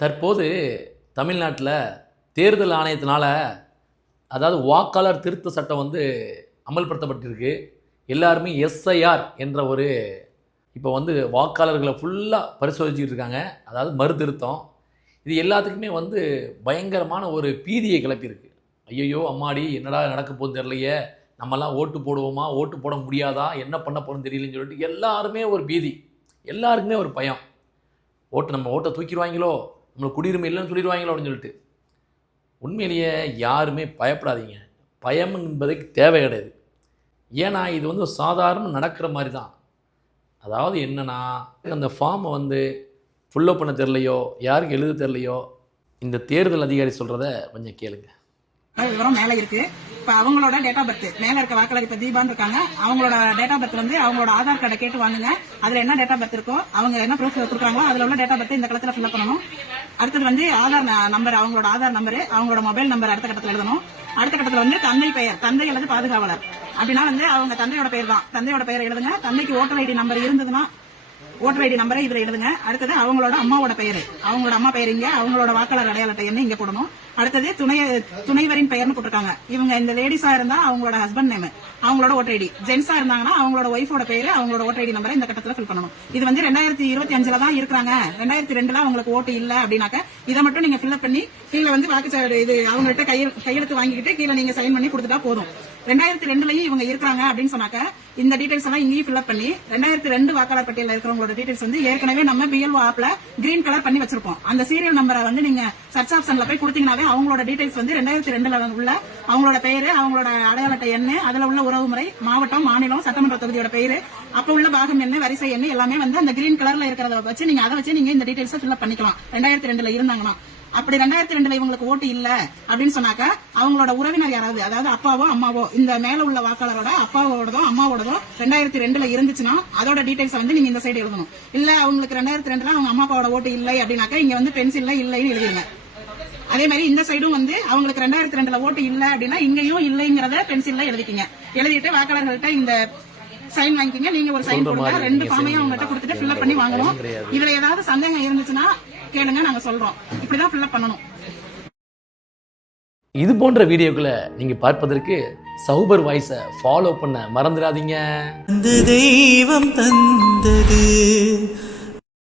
தற்போது தமிழ்நாட்டில் தேர்தல் ஆணையத்தினால அதாவது வாக்காளர் திருத்த சட்டம் வந்து அமல்படுத்தப்பட்டிருக்கு. எல்லாருமே எஸ்ஐஆர் என்ற ஒரு இப்போ வந்து வாக்காளர்களை ஃபுல்லாக பரிசோதிச்சுட்டு இருக்காங்க. அதாவது மறு திருத்தம். இது எல்லாத்துக்குமே வந்து பயங்கரமான ஒரு பீதியை கிளப்பியிருக்கு. ஐயையோ அம்மாடி என்னடா நடக்க போகுது தெரியலையே, நம்மலாம் ஓட்டு போடுவோமா, ஓட்டு போட முடியாதா, என்ன பண்ண போகிறோன்னு தெரியலன்னு சொல்லிட்டு எல்லாருமே ஒரு பீதி, எல்லாருக்குமே ஒரு பயம். நம்ம ஓட்டை தூக்கிடுவாங்களோ, நம்மளுக்கு குடியுரிமை இல்லைன்னு சொல்லிடுவாங்களோ அப்படின்னு சொல்லிட்டு. உண்மையிலேயே யாருமே பயப்படாதீங்க. பயம் என்பதுக்கு தேவை கிடையாது. ஏன்னா இது வந்து சாதாரண நடக்கிற மாதிரி தான். அதாவது என்னன்னா, அந்த ஃபார்மை வந்து ஃபுல்லப் பண்ண தெரிலையோ, யாருக்கு எழுத தெரிலையோ, இந்த தேர்தல் அதிகாரி சொல்கிறத கொஞ்சம் கேளுங்க. விவரம் மேல இருக்கு. இப்ப அவங்களோட டேட் ஆஃப் பர்த் மேல இருக்க வாக்காளர் இப்ப தீபான்னு இருக்காங்க. அவங்களோட டேட் ஆஃப் பர்த் வந்து அவங்களோட ஆதார் கார்டை கேட்டு வாங்குங்க. அதுல என்ன டேட் ஆஃப் பர்த் இருக்கோ, அவங்க என்ன ப்ரூஃப் கொடுக்குறாங்களோ அதுல உள்ள டேட் ஆஃப் பர்த் இந்த களத்துல ஃபில் பண்ணணும். அடுத்தது வந்து ஆதார் நம்பர், அவங்களோட ஆதார் நம்பர், அவங்களோட மொபைல் நம்பர் அடுத்த கட்டத்துல எழுதணும். அடுத்த கட்டத்துல வந்து தந்தை பெயர், தந்தை அல்லது பாதுகாவலர் அப்படின்னா வந்து அவங்க தந்தையோட பெயர் தான். தந்தையோட பெயரை எழுதுங்க. தந்தைக்கு ஓட்டர் ஐடி நம்பர் இருந்ததுன்னா ஓட்டர் ஐடி நம்பரை இதுல எழுதுங்க. அடுத்தது அவங்களோட அம்மாவோட பெயர், அவங்களோட அம்மா பெயர் இங்க, அவங்களோட வாக்காளர் அடையாள பெயர்னு இங்க போடணும். அடுத்தது துணைவரின் பெயர்னு போட்டிருக்காங்க. இவங்க இந்த லேடிஸா இருந்தா அவங்களோட ஹஸ்பண்ட் நேம், அவங்களோட ஓட்டர் ஐடி. ஜென்ஸா இருந்தாங்கன்னா அவங்களோட ஒய்ஃபோட பெயர், அவங்களோட ஓட்டர் ஐடி நம்பரை இந்த கட்டத்துல ஃபில் பண்ணணும். இது வந்து 2025 தான் இருக்கிறாங்க. 2002 அவங்களுக்கு ஓட்டு இல்ல அப்படின்னாக்க இதை மட்டும் நீங்க ஃபில் பண்ணி கீழே வந்து வாக்குச்சாவடி இது அவங்கள்ட்ட கையெழுத்து வாங்கிக்கிட்டு கீழே நீங்க சைன் பண்ணி கொடுத்துட்டா போதும். 2002 இவங்க இருக்காங்க அப்படின்னு சொன்னாக்க இந்த டீடைல்ஸ் எல்லாம் இங்கேயும் ஃபில் பண்ணி 2002 வாக்காளர் பட்டியலில் இருக்கிறவங்களோட டீடைல்ஸ் வந்து ஏற்கனவே நம்ம பிஎல்ஓ ஆப்ல கிரீன் கலர் பண்ணி வச்சிருப்போம். அந்த சீரியல் நம்பரை வந்து நீங்க சர்ச் ஆப்ஷன்ல போய் கொடுத்தீங்கன்னாவே அவங்களோட டீடைல்ஸ் வந்து 2002 உள்ள அவங்களோட பெயரு, அவங்களோட அடையாள அட்டை எண்ணு, அதுல உள்ள உறவுமுறை, மாவட்டம், மாநிலம், சட்டமன்ற தொகுதியோட பெயரு, அப்ப உள்ள பாகம் எண்ணு, வரிசை எண்ணு எல்லாமே வந்து அந்த கிரீன் கலர்ல இருக்கிறத வச்சு நீங்க அதை வச்சு நீங்க இந்த டீடைல்ஸ் ஃபில் பண்ணிக்கலாம். 2002 இருந்தாங்கன்னா. அப்படி 2002 இவங்களுக்கு ஓட்டு இல்ல அப்படின்னு சொன்னாக்க அவங்களோட உறவினர் யாராவது, அதாவது அப்பாவோ அம்மாவோ, இந்த மேல உள்ள வாக்காளரோட அப்பாவோடதோ அம்மாவோடதோ 2002 இருந்துச்சுன்னா அதோட டீடைல்ஸ் வந்து நீங்க இந்த சைடு எழுதணும். இல்ல அவங்களுக்கு 2002 அவங்க அம்மா அப்பாவோட ஓட்டு இல்லை அப்படின்னாக்க இங்க வந்து பென்சில்ல இல்லைன்னு எழுதிருங்க. அதே மாதிரி இந்த சைடும் வந்து அவங்களுக்கு 2002 ஓட்டு இல்ல அப்படின்னா இங்கேயும் இல்லைங்கிறத பென்சில்ல எழுதிக்கிங்க. எழுதிட்டு வாக்காளர்கள்ட்ட இந்த சைன் வாங்கிக்கிங்க. நீங்க ஒரு சைன் கொடுங்க. 2 ஃபார்மையும் அவங்ககிட்ட கொடுத்துட்டு ஃபில் பண்ணி வாங்கணும். இதுல ஏதாவது சந்தேகம் இருந்துச்சுன்னா கேளுங்க, நாங்க சொல்றோம். இப்படிதான் ஃபில் பண்ணணும். இது போன்ற வீடியோக்களை நீங்க பார்ப்பதற்கு சௌபர் வாய்ஸை ஃபாலோ பண்ண மறந்துடாதீங்க. அந்த தெய்வம் தந்தது